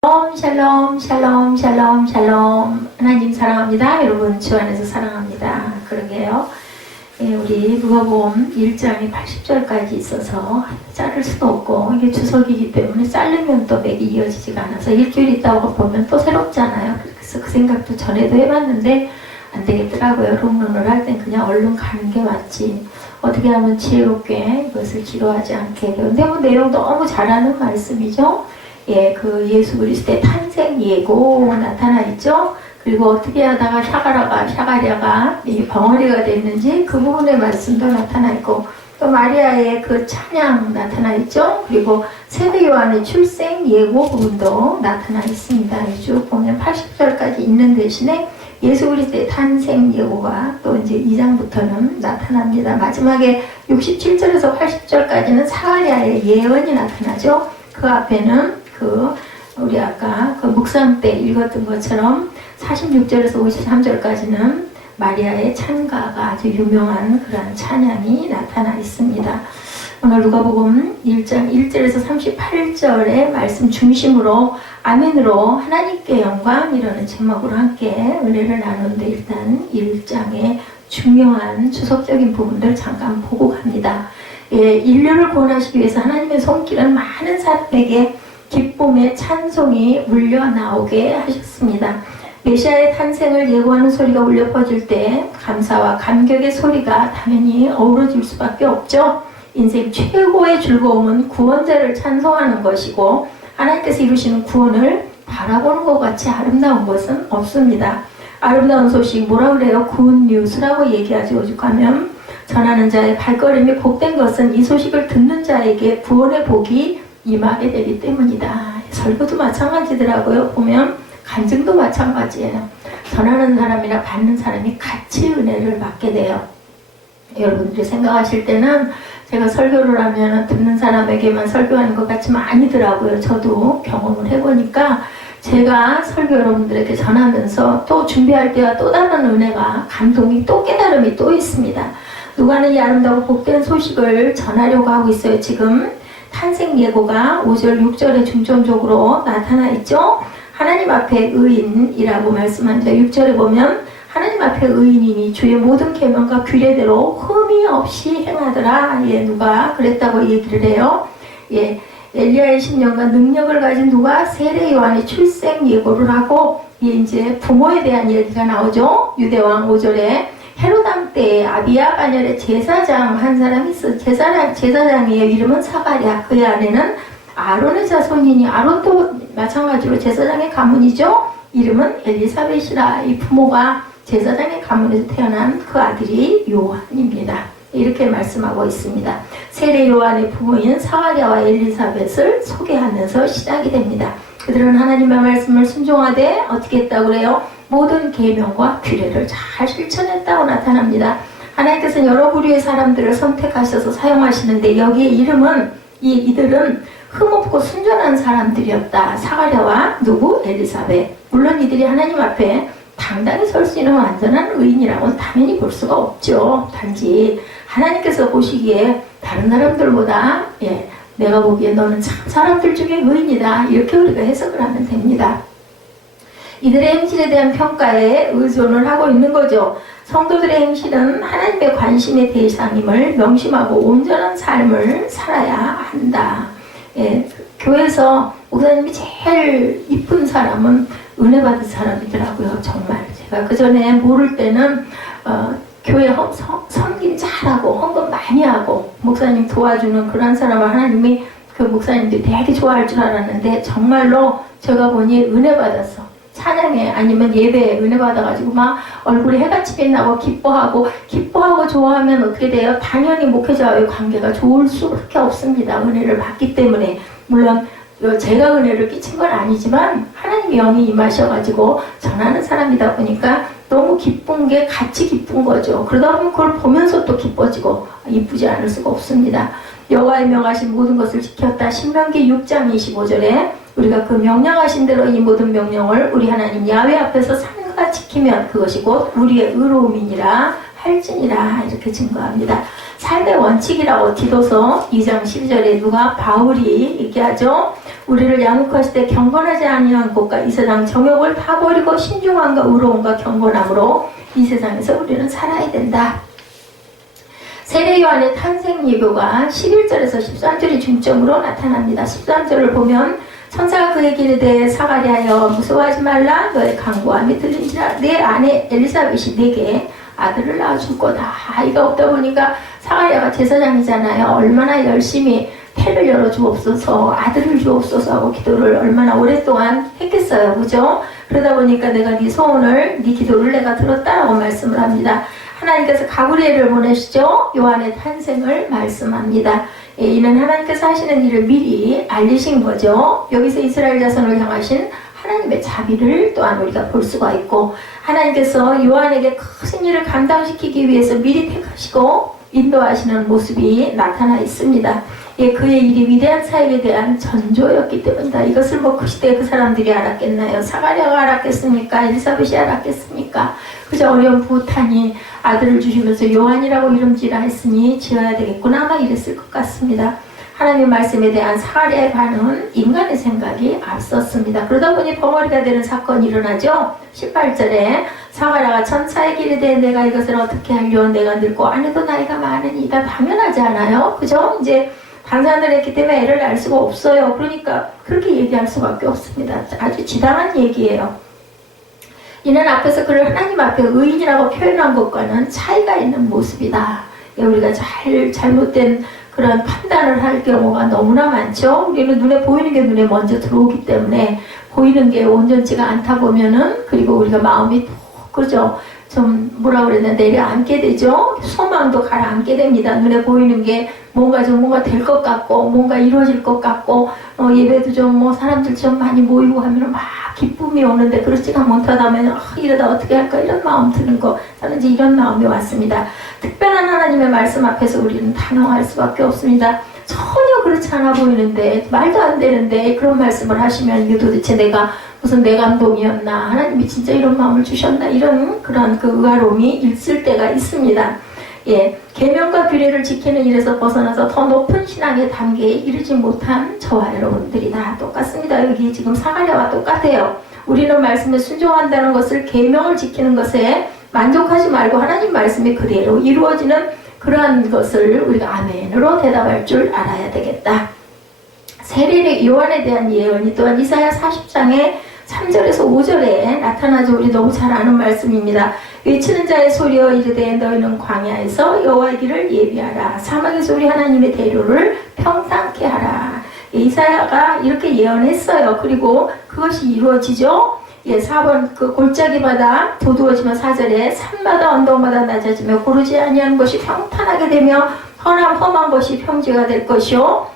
샬롬, 샬롬, 샬롬, 샬롬. 하나님 사랑합니다. 여러분 주 안에서 사랑합니다. 그러게요. 예, 우리 누가복음 1장이 80절까지 있어서 자를 수도 없고 이게 주석이기 때문에 자르면 또 맥이 이어지지가 않아서 일주일 있다고 보면 또 새롭잖아요. 그래서 그 생각도 전에도 해봤는데 안 되겠더라고요. 롱런을 할 땐 그냥 얼른 가는 게 맞지. 어떻게 하면 지혜롭게 이것을 지루하지 않게. 근데 뭐 내용 너무 잘하는 말씀이죠. 예, 그 예수 그리스도의 탄생 예고 나타나 있죠. 그리고 어떻게 하다가 샤가랴가 이 벙어리가 됐는지 그 부분의 말씀도 나타나 있고, 또 마리아의 그 찬양 나타나 있죠. 그리고 세례 요한의 출생 예고 부분도 나타나 있습니다. 쭉 보면 80절까지 있는 대신에 예수 그리스도의 탄생 예고가 또 이제 2장부터는 나타납니다. 마지막에 67절에서 80절까지는 사가랴의 예언이 나타나죠. 그 앞에는 우리 아까 그 묵상 때 읽었던 것처럼 46절에서 53절까지는 마리아의 찬가가 아주 유명한 그런 찬양이 나타나 있습니다. 오늘 누가복음 1장 1절에서 38절의 말씀 중심으로 아멘으로 하나님께 영광이라는 제목으로 함께 은혜를 나누는데, 일단 1장의 중요한 주석적인 부분들 잠깐 보고 갑니다. 예, 인류를 구원하시기 위해서 하나님의 손길은 많은 사람에게 기쁨의 찬송이 울려 나오게 하셨습니다. 메시아의 탄생을 예고하는 소리가 울려 퍼질 때 감사와 감격의 소리가 당연히 어우러질 수밖에 없죠. 인생 최고의 즐거움은 구원자를 찬송하는 것이고, 하나님께서 이루시는 구원을 바라보는 것 같이 아름다운 것은 없습니다. 아름다운 소식 뭐라 그래요? 굿뉴스라고 얘기하죠. 오죽하면 전하는 자의 발걸음이 복된 것은 이 소식을 듣는 자에게 구원의 복이 임하게 되기 때문이다. 설교도 마찬가지더라고요. 보면 간증도 마찬가지예요. 전하는 사람이나 받는 사람이 같이 은혜를 받게 돼요. 여러분들이 생각하실 때는 제가 설교를 하면 듣는 사람에게만 설교하는 것 같지만 아니더라고요. 저도 경험을 해보니까 제가 설교 여러분들에게 전하면서 또 준비할 때와 또 다른 은혜가, 감동이, 또 깨달음이 또 있습니다. 누가는 이 아름다운 복된 소식을 전하려고 하고 있어요. 지금 탄생 예고가 5절, 6절에 중점적으로 나타나 있죠. 하나님 앞에 의인이라고 말씀합니다. 6절에 보면 하나님 앞에 의인이니 주의 모든 계명과 규례대로 흠이 없이 행하더라. 예, 누가 그랬다고 얘기를 해요. 예, 엘리야의 10년간 능력을 가진 누가 세례 요한의 출생 예고를 하고, 이제 부모에 대한 얘기가 나오죠. 유대왕 5절에 헤로담 때 아비야 반열의 제사장 한 사람이 있어. 제사장이에요. 이름은 사가랴. 그의 아내는 아론의 자손이니, 아론도 마찬가지로 제사장의 가문이죠. 이름은 엘리사벳이라. 이 부모가 제사장의 가문에서 태어난 그 아들이 요한입니다. 이렇게 말씀하고 있습니다. 세례 요한의 부모인 사가랴와 엘리사벳을 소개하면서 시작이 됩니다. 그들은 하나님의 말씀을 순종하되 어떻게 했다고 그래요? 모든 계명과 규례를 잘 실천했다고 나타납니다. 하나님께서는 여러 부류의 사람들을 선택하셔서 사용하시는데, 여기에 이름은 이들은 흠없고 순전한 사람들이었다. 사가랴와 누구? 엘리사벳. 물론 이들이 하나님 앞에 당당히 설 수 있는 완전한 의인이라고는 당연히 볼 수가 없죠. 단지 하나님께서 보시기에 다른 사람들보다 내가 보기에 너는 참 사람들 중에 의인이다, 이렇게 우리가 해석을 하면 됩니다. 이들의 행실에 대한 평가에 의존을 하고 있는 거죠. 성도들의 행실은 하나님의 관심의 대상임을 명심하고 온전한 삶을 살아야 한다. 예, 교회에서 목사님이 제일 이쁜 사람은 은혜 받은 사람이더라고요. 정말 제가 그 전에 모를 때는 교회 섬김 잘하고 헌금 많이 하고 목사님 도와주는 그런 사람을 하나님이 그 목사님들이 되게 좋아할 줄 알았는데, 정말로 제가 보니 은혜 받았어. 찬양에 아니면 예배에 은혜 받아가지고 막 얼굴에 해같이 빛나고 기뻐하고 좋아하면 어떻게 돼요? 당연히 목회자와의 관계가 좋을 수밖에 없습니다. 은혜를 받기 때문에. 물론 제가 은혜를 끼친 건 아니지만 하나님의 영이 임하셔가지고 전하는 사람이다 보니까 너무 기쁜 게 같이 기쁜 거죠. 그러다 보면 그걸 보면서 또 기뻐지고 이쁘지 않을 수가 없습니다. 여호와의 명하신 모든 것을 지켰다. 신명기 6장 25절에 우리가 그 명령하신 대로 이 모든 명령을 우리 하나님 야훼 앞에서 삼가 지키면 그것이 곧 우리의 의로움이니라 할지니라 이렇게 증거합니다. 삶의 원칙이라고 디도서 2장 12절에 누가 바울이 얘기하죠. 우리를 양육하실 때 경건하지 아니한 것과 이 세상 정욕을 다 버리고 신중함과 의로움과 경건함으로 이 세상에서 우리는 살아야 된다. 세례 요한의 탄생 예고가 11절에서 13절이 중점으로 나타납니다. 13절을 보면 천사가 그에게 이르되 사가랴여 무서워하지 말라 너의 간구함이 들린지라 내 아내 엘리사벳이 내게 아들을 낳아줄 거다. 아이가 없다 보니까 사가랴가 제사장이잖아요. 얼마나 열심히 태를 열어주옵소서 아들을 주옵소서 하고 기도를 얼마나 오랫동안 했겠어요. 그죠? 그러다 보니까 내가 네 소원을 네 기도를 내가 들었다라고 말씀을 합니다. 하나님께서 가브리엘을 보내시죠. 요한의 탄생을 말씀합니다. 이는 하나님께서 하시는 일을 미리 알리신 거죠. 여기서 이스라엘 자손을 향하신 하나님의 자비를 또한 우리가 볼 수가 있고 하나님께서 요한에게 큰 일을 감당시키기 위해서 미리 택하시고 인도하시는 모습이 나타나 있습니다. 그의 일이 위대한 사역에 대한 전조였기 때문이다. 이것을 그 시대에 그 사람들이 알았겠나요? 사가랴가 알았겠습니까? 엘리사벳이 알았겠습니까? 그저 어려운 부탄이 아들을 주시면서 요한이라고 이름지라 했으니 지어야 되겠구나 아마 이랬을 것 같습니다. 하나님의 말씀에 대한 사가랴의 반응은 인간의 생각이 앞섰습니다. 그러다 보니 벙어리가 되는 사건이 일어나죠. 18절에 사가랴가 천사에게 이르되 내가 이것을 어떻게 하려 내가 늙고 아내도 나이가 많으니까 당연하지 않아요? 그죠? 이제 방사선을 했기 때문에 애를 낳을 수가 없어요. 그러니까 그렇게 얘기할 수밖에 없습니다. 아주 지당한 얘기예요. 이는 앞에서 그를 하나님 앞에 의인이라고 표현한 것과는 차이가 있는 모습이다. 우리가 잘못된 그런 판단을 할 경우가 너무나 많죠. 우리는 눈에 보이는 게 눈에 먼저 들어오기 때문에 보이는 게 온전치가 않다 보면은 그리고 우리가 마음이 푹 그죠? 좀 뭐라 그래야 되나 내려앉게 되죠. 소망도 가라앉게 됩니다. 눈에 보이는 게 뭔가 될 것 같고 뭔가 이루어질 것 같고 예배도 좀 사람들 좀 많이 모이고 하면 막 기쁨이 오는데 그렇지가 못하다면 이러다 어떻게 할까 이런 마음 드는 거 저는 이제 이런 마음이 왔습니다. 특별한 하나님의 말씀 앞에서 우리는 단호할 수밖에 없습니다. 전혀 그렇지 않아 보이는데 말도 안 되는데 그런 말씀을 하시면 이게 도대체 내가 무슨 내 감동이었나 하나님이 진짜 이런 마음을 주셨나 이런 그런 그 의아로움이 있을 때가 있습니다. 계명과 규례를 지키는 일에서 벗어나서 더 높은 신앙의 단계에 이르지 못한 저와 여러분들이 다 똑같습니다. 여기 지금 사가랴와 똑같아요. 우리는 말씀에 순종한다는 것을 계명을 지키는 것에 만족하지 말고 하나님 말씀이 그대로 이루어지는 그러한 것을 우리가 아멘으로 대답할 줄 알아야 되겠다. 세례 요한에 대한 예언이 또한 이사야 40장의 3절에서 5절에 나타나죠. 우리 너무 잘 아는 말씀입니다. 외치는 자의 소리여 이르되 너희는 광야에서 여호와의 길을 예비하라. 사막에서 우리 하나님의 대로를 평탄케 하라. 이사야가 이렇게 예언했어요. 그리고 그것이 이루어지죠. 4번 그 골짜기마다 도두어지면 4절에 산마다 언덕마다 낮아지며 고르지 아니하는 것이 평탄하게 되며 험한 것이 평지가 될 것이요.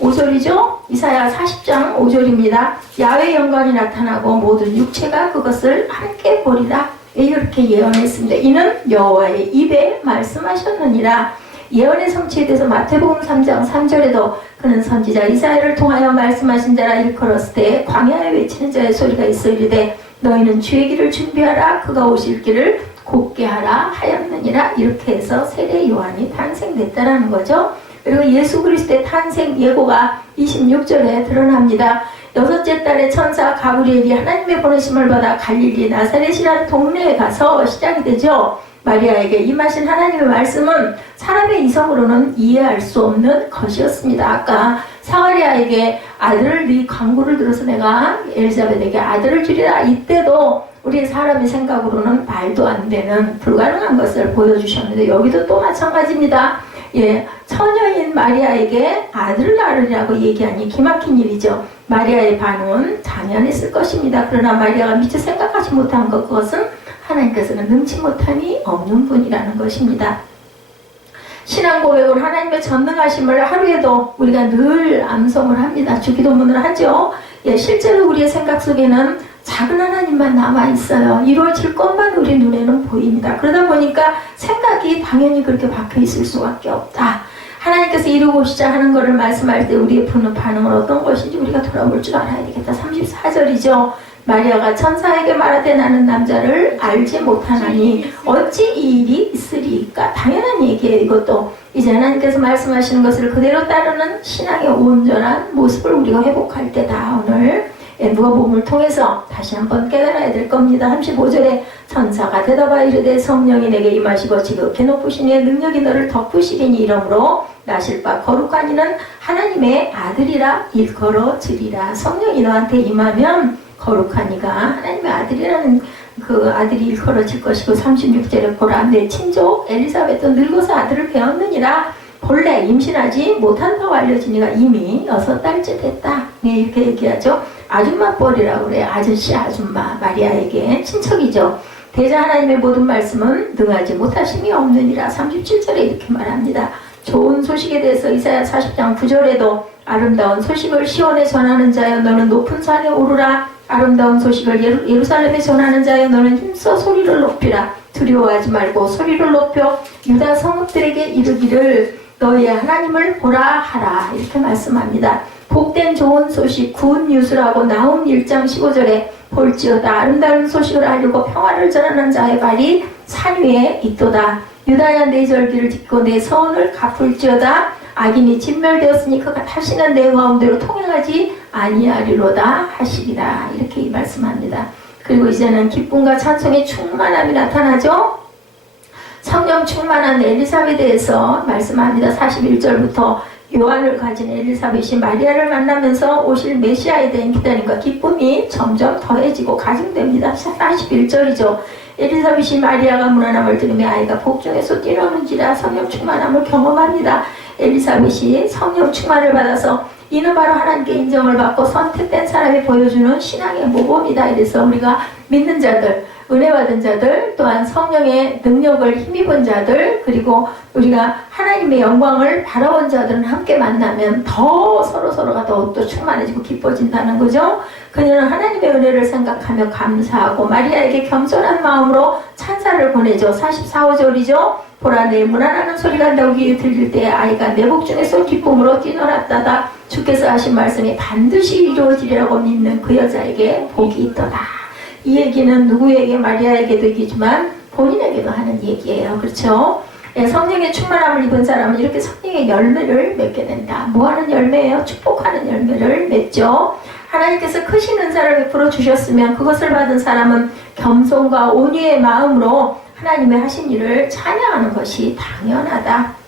5절이죠. 이사야 40장 5절입니다. 야훼의 영광이 나타나고 모든 육체가 그것을 함께 보리라. 이렇게 예언했습니다. 이는 여호와의 입에 말씀하셨느니라. 예언의 성취에 대해서 마태복음 3장 3절에도 그는 선지자 이사야를 통하여 말씀하신 자라 일컬었을 때 광야에 외치는 자의 소리가 있어 이르되 너희는 주의 길을 준비하라. 그가 오실 길을 곧게 하라 하였느니라. 이렇게 해서 세례 요한이 탄생됐다라는 거죠. 그리고 예수 그리스도의 탄생 예고가 26절에 드러납니다. 6째 달에 천사 가브리엘이 하나님의 보내심을 받아 갈릴리 나사렛이라는 동네에 가서 시작이 되죠. 마리아에게 임하신 하나님의 말씀은 사람의 이성으로는 이해할 수 없는 것이었습니다. 아까 사가랴에게 아들을 네 간구를 들어서 내가 엘리사벳에게 아들을 주리라. 이때도 우리 사람의 생각으로는 말도 안 되는 불가능한 것을 보여주셨는데 여기도 또 마찬가지입니다. 처녀인 마리아에게 아들을 낳으리라고 얘기하니 기막힌 일이죠. 마리아의 반응은 당연했을 것입니다. 그러나 마리아가 미처 생각하지 못한 그것은 하나님께서는 능치 못함이 없는 분이라는 것입니다. 신앙 고백으로 하나님의 전능하심을 하루에도 우리가 늘 암송을 합니다. 주기도문을 하죠. 실제로 우리의 생각 속에는 작은 하나님만 남아있어요. 이루어질 것만 우리 눈에는 보입니다. 그러다 보니까 생각이 당연히 그렇게 박혀있을 수밖에 없다. 하나님께서 이루고시자 하는 것을 말씀할 때 우리의 반응은 어떤 것인지 우리가 돌아볼 줄 알아야 되겠다. 34절이죠. 마리아가 천사에게 말하되 나는 남자를 알지 못하나니 어찌 이 일이 있으리까. 당연한 얘기예요. 이것도 이제 하나님께서 말씀하시는 것을 그대로 따르는 신앙의 온전한 모습을 우리가 회복할 때다. 오늘 누가복음을 통해서 다시 한번 깨달아야 될 겁니다. 35절에 천사가 대답하여 이르되 성령이 내게 임하시고 지극히 높으신 이의 능력이 너를 덮으시리니 이러므로 나실 바 거룩한 이는 하나님의 아들이라 일컬어지리라. 성령이 너한테 임하면 거룩한 이가 하나님의 아들이라는 그 아들이 일컬어질 것이고 36절에 보라 내 친족 엘리사벳도 늙어서 아들을 배웠느니라. 본래 임신하지 못한다고 알려진 이가 이미 6달째 됐다. 네, 이렇게 얘기하죠. 아줌마뻘이라고 그래요. 아저씨 아줌마 마리아에게 친척이죠. 대자 하나님의 모든 말씀은 능하지 못하심이 없느니라. 37절에 이렇게 말합니다. 좋은 소식에 대해서 이사야 40장 9절에도 아름다운 소식을 시온에 전하는 자여 너는 높은 산에 오르라. 아름다운 소식을 예루살렘에 전하는 자여 너는 힘써 소리를 높이라. 두려워하지 말고 소리를 높여 유다 성읍들에게 이르기를 너희의 하나님을 보라 하라. 이렇게 말씀합니다. 복된 좋은 소식 굿 뉴스라고 나온 1장 15절에 볼지어다 아름다운 소식을 알리고 평화를 전하는 자의 발이 산 위에 있도다. 유다야 내 절기를 지키고 내 서원을 갚을지어다. 악인이 진멸되었으니 그가 다시는 내 마음대로 통행하지 아니하리로다 하시리라. 이렇게 말씀합니다. 그리고 이제는 기쁨과 찬송의 충만함이 나타나죠. 성령 충만한 엘리사벳에 대해서 말씀합니다. 41절부터 요한을 가진 엘리사벳이 마리아를 만나면서 오실 메시아에 대한 기다림과 기쁨이 점점 더해지고 가중됩니다. 41절이죠. 엘리사벳이 마리아가 문안함을 들으며 아이가 복중에서 뛰어오는지라 성령 충만함을 경험합니다. 엘리사벳이 성령 충만을 받아서 이는 바로 하나님께 인정을 받고 선택된 사람이 보여주는 신앙의 모범이다. 이래서 우리가 믿는 자들, 은혜 받은 자들, 또한 성령의 능력을 힘입은 자들, 그리고 우리가 하나님의 영광을 바라본 자들은 함께 만나면 더 서로가 더 충만해지고 기뻐진다는 거죠. 그녀는 하나님의 은혜를 생각하며 감사하고 마리아에게 겸손한 마음으로 찬사를 보내죠. 44절이죠. 보라 내 문안하는 소리가 너 귀에 들릴 때 아이가 내 복중에서 기쁨으로 뛰놀았다다. 주께서 하신 말씀이 반드시 이루어지리라고 믿는 그 여자에게 복이 있도다. 이 얘기는 누구에게 마리아에게도 얘기지만 본인에게도 하는 얘기예요. 그렇죠? 예, 성령의 충만함을 입은 사람은 이렇게 성령의 열매를 맺게 된다. 뭐 하는 열매예요? 축복하는 열매를 맺죠. 하나님께서 크신 은사를 베풀어 주셨으면 그것을 받은 사람은 겸손과 온유의 마음으로 하나님의 하신 일을 찬양하는 것이 당연하다.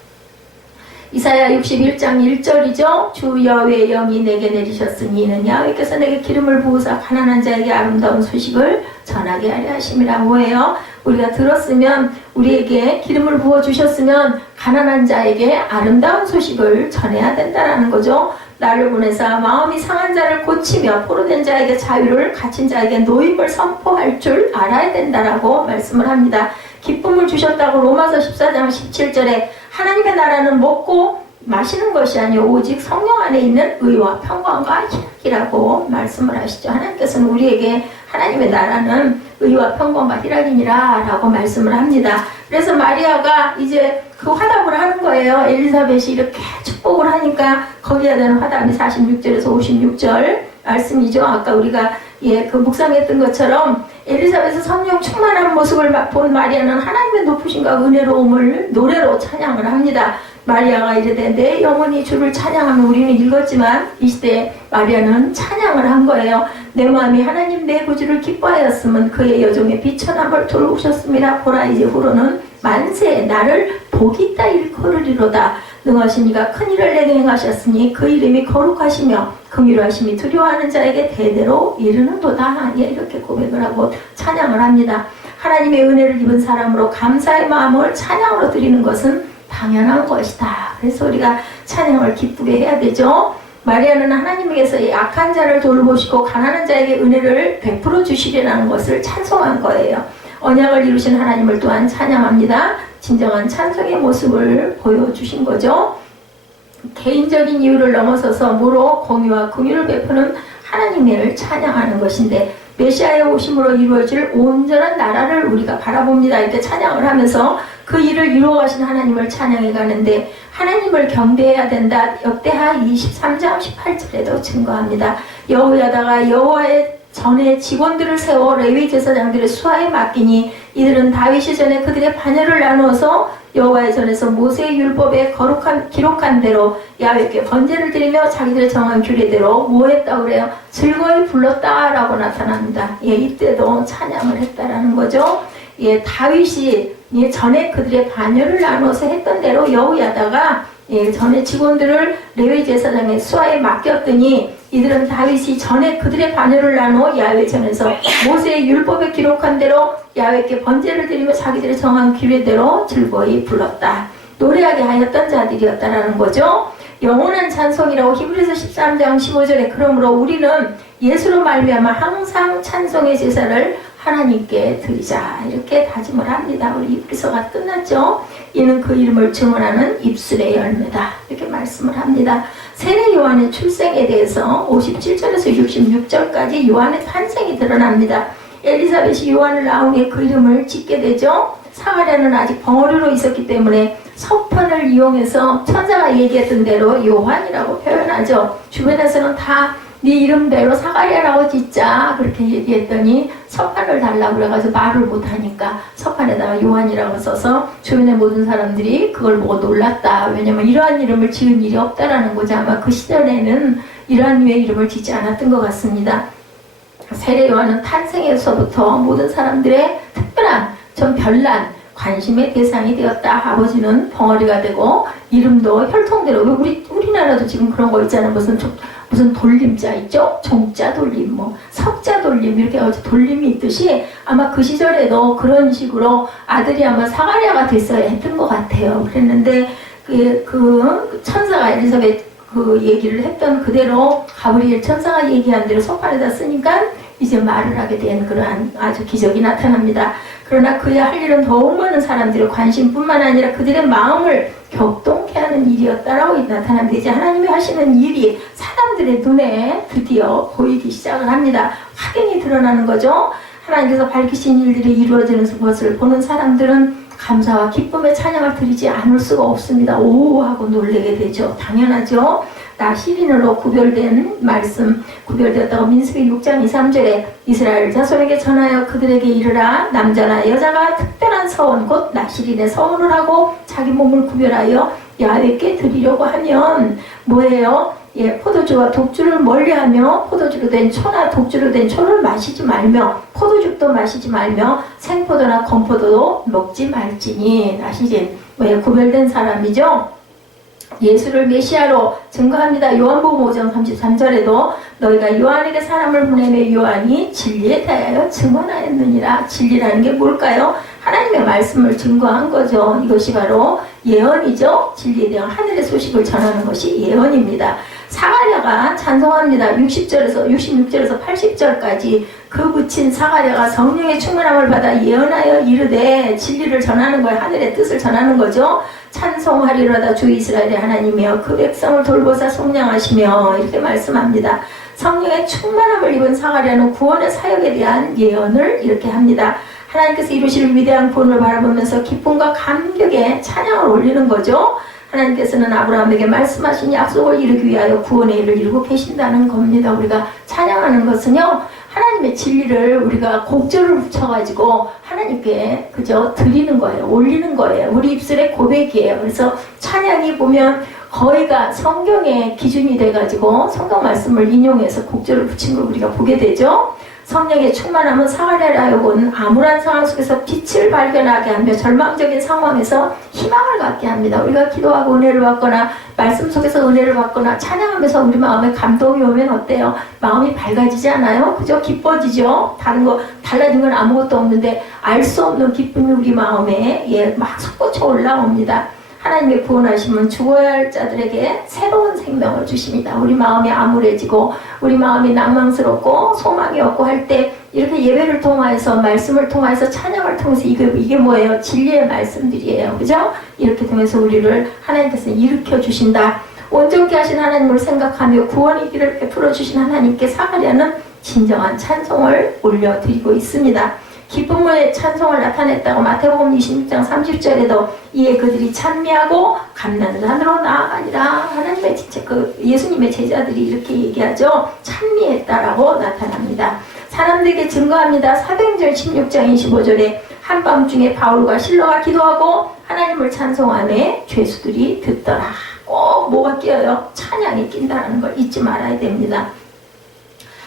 이사야 61장 1절이죠. 주 여호와의 영이 내게 내리셨으니 이는 야훼께서 내게 기름을 부으사 가난한 자에게 아름다운 소식을 전하게 하려 하심이라. 뭐예요? 우리가 들었으면 우리에게 기름을 부어주셨으면 가난한 자에게 아름다운 소식을 전해야 된다는 거죠. 나를 보내사 마음이 상한 자를 고치며 포로된 자에게 자유를 갇힌 자에게 노임을 선포할 줄 알아야 된다라고 말씀을 합니다. 기쁨을 주셨다고 로마서 14장 17절에 하나님의 나라는 먹고 마시는 것이 아니요 오직 성령 안에 있는 의와 평강과 희락이라고 말씀을 하시죠. 하나님께서는 우리에게 하나님의 나라는 의와 평강과 희락이니라 라고 말씀을 합니다. 그래서 마리아가 이제 그 화답을 하는 거예요. 엘리사벳이 이렇게 축복을 하니까 거기에 대한 화답이 46절에서 56절 말씀이죠. 아까 우리가 그 묵상했던 것처럼 엘리사벳의 성령 충만한 모습을 본 마리아는 하나님의 높으심과 은혜로움을 노래로 찬양을 합니다. 마리아가 이르되 내 영혼이 주를 찬양하며 우리는 읽었지만 이 시대에 마리아는 찬양을 한 거예요. 내 마음이 하나님 내 구주를 기뻐하였으면 그의 여종의 비천함을 돌보셨습니다. 보라 이제 후로는 만세 나를 복있다 일컬으리로다. 능하신 이가 큰 일을 내게 행하셨으니 그 이름이 거룩하시며 긍휼하심이 두려워하는 자에게 대대로 이르는도다. 이렇게 고백을 하고 찬양을 합니다. 하나님의 은혜를 입은 사람으로 감사의 마음을 찬양으로 드리는 것은 당연한 것이다. 그래서 우리가 찬양을 기쁘게 해야 되죠. 마리아는 하나님에게서 약한 자를 돌보시고 가난한 자에게 은혜를 베풀어 주시리라는 것을 찬송한 거예요. 언약을 이루신 하나님을 또한 찬양합니다. 진정한 찬송의 모습을 보여주신 거죠. 개인적인 이유를 넘어서서 무로 공유와 긍휼을 베푸는 하나님을 찬양하는 것인데 메시아의 오심으로 이루어질 온전한 나라를 우리가 바라봅니다. 이렇게 찬양을 하면서 그 일을 이루어가신 하나님을 찬양해 가는데 하나님을 경배해야 된다. 역대하 23장 18절에도 증거합니다. 여호야다가 여호와의 전에 직원들을 세워 레위 제사장들의 수하에 맡기니 이들은 다윗이 전에 그들의 반열을 나누어서 여호와의 전에서 모세의 율법에 기록한 대로 야훼께 번제를 드리며 자기들의 정한 규례대로 뭐 했다고 그래요? 즐거이 불렀다라고 나타납니다. 예, 이때도 찬양을 했다라는 거죠. 예, 다윗이 전에 그들의 반열을 나누어서 했던 대로 여호야다가 전에 직원들을 레위 제사장의 수하에 맡겼더니 이들은 다윗이 전에 그들의 반열을 나누어 야훼 전에서 모세의 율법에 기록한 대로 야훼께 번제를 드리며 자기들의 정한 규례대로 즐거이 불렀다. 노래하게 하였던 자들이었다라는 거죠. 영원한 찬송이라고 히브리서 13장 15절에 그러므로 우리는 예수로 말미암아 항상 찬송의 제사를 하나님께 드리자 이렇게 다짐을 합니다. 우리 히브리서가 끝났죠. 이는 그 이름을 증언하는 입술의 열매다 이렇게 말씀을 합니다. 세례 요한의 출생에 대해서 57절에서 66절까지 요한의 탄생이 드러납니다. 엘리사벳이 요한을 낳은 후에 그 이름을 짓게 되죠. 사가랴는 아직 벙어리로 있었기 때문에 서편을 이용해서 천사가 얘기했던 대로 요한이라고 표현하죠. 주변에서는 다 네 이름대로 사가랴라고 짓자 그렇게 얘기했더니 서판을 달라고 그래가지고 말을 못하니까 서판에다가 요한이라고 써서 주변의 모든 사람들이 그걸 보고 놀랐다. 왜냐면 이러한 이름을 지은 일이 없다라는 거죠. 아마 그 시절에는 이러한 류의 이름을 짓지 않았던 것 같습니다. 세례 요한은 탄생에서부터 모든 사람들의 특별한 좀 별난 관심의 대상이 되었다. 아버지는 벙어리가 되고 이름도 혈통대로 우리나라도 지금 그런 거 있잖아요. 무슨 돌림자 있죠? 종자 돌림, 뭐 석자 돌림 이렇게 돌림이 있듯이 아마 그 시절에도 그런 식으로 아들이 아마 사가랴가 됐어야 했던 것 같아요. 그랬는데 그 천사가 엘리사벳 그 얘기를 했던 그대로 가브리엘 천사가 얘기한 대로 서판에다 쓰니까 이제 말을 하게 된 그러한 아주 기적이 나타납니다. 그러나 그의 할 일은 더욱 많은 사람들의 관심뿐만 아니라 그들의 마음을 격동케 하는 일이었다라고 나타납니다. 이제 하나님이 하시는 일이 사람들의 눈에 드디어 보이기 시작을 합니다. 확연히 드러나는 거죠. 하나님께서 밝히신 일들이 이루어지는 것을 보는 사람들은 감사와 기쁨의 찬양을 드리지 않을 수가 없습니다. 오 하고 놀라게 되죠. 당연하죠. 나시린으로 구별된 말씀, 구별되었다고 민수기 6장 2, 3절에 이스라엘 자손에게 전하여 그들에게 이르라 남자나 여자가 특별한 서원 곧 나시린의 서원을 하고 자기 몸을 구별하여 야훼께 드리려고 하면 뭐예요? 예, 포도주와 독주를 멀리하며 포도주로 된 초나 독주로 된 초를 마시지 말며 포도죽도 마시지 말며 생포도나 건포도도 먹지 말지니. 나시린 뭐 구별된 사람이죠. 예수를 메시아로 증거합니다. 요한복음 5장 33절에도 너희가 요한에게 사람을 보내며 요한이 진리에 대하여 증언하였느니라. 진리라는 게 뭘까요? 하나님의 말씀을 증거한 거죠. 이것이 바로 예언이죠. 진리에 대한 하늘의 소식을 전하는 것이 예언입니다. 사가랴가 찬송합니다. 66절에서 80절까지 그 붙인 사가랴가 성령의 충만함을 받아 예언하여 이르되 진리를 전하는 거예요. 하늘의 뜻을 전하는 거죠. 찬송하리로다 주 이스라엘의 하나님이여 그 백성을 돌보사 속량하시며 이렇게 말씀합니다. 성령의 충만함을 입은 사가랴는 구원의 사역에 대한 예언을 이렇게 합니다. 하나님께서 이루실 위대한 구원을 바라보면서 기쁨과 감격에 찬양을 올리는 거죠. 하나님께서는 아브라함에게 말씀하신 약속을 이루기 위하여 구원의 일을 이루고 계신다는 겁니다. 우리가 찬양하는 것은요, 하나님의 진리를 우리가 곡절을 붙여가지고 하나님께 그저 드리는 거예요. 올리는 거예요. 우리 입술의 고백이에요. 그래서 찬양이 보면 거의가 성경의 기준이 돼가지고 성경 말씀을 인용해서 곡절을 붙인 걸 우리가 보게 되죠. 성령의 충만함은 사가랴라여고는 암울한 상황 속에서 빛을 발견하게 하며 절망적인 상황에서 희망을 갖게 합니다. 우리가 기도하고 은혜를 받거나 말씀 속에서 은혜를 받거나 찬양하면서 우리 마음에 감동이 오면 어때요? 마음이 밝아지지 않아요? 그죠? 기뻐지죠? 다른 거 달라진 건 아무것도 없는데 알 수 없는 기쁨이 우리 마음에 막 솟구쳐 올라옵니다. 하나님의 구원하심은 죽어야 할 자들에게 새로운 생명을 주십니다. 우리 마음이 암울해지고 우리 마음이 낭망스럽고 소망이 없고 할 때 이렇게 예배를 통해서 말씀을 통해서 찬양을 통해서 이게 뭐예요? 진리의 말씀들이에요. 그죠? 이렇게 통해서 우리를 하나님께서 일으켜 주신다. 온전케 하신 하나님을 생각하며 구원의 길을 베풀어 주신 하나님께 사가랴는 진정한 찬송을 올려드리고 있습니다. 기쁨의 찬송을 나타냈다고 마태복음 26장 30절에도 이에 그들이 찬미하고 감난산으로 나아가니라. 하나님의 예수님의 제자들이 이렇게 얘기하죠. 찬미했다라고 나타납니다. 사람들에게 증거합니다. 사도행전 16장 25절에 한밤중에 바울과 실로가 기도하고 하나님을 찬송하며 죄수들이 듣더라. 꼭 뭐가 끼어요? 찬양이 낀다는 걸 잊지 말아야 됩니다.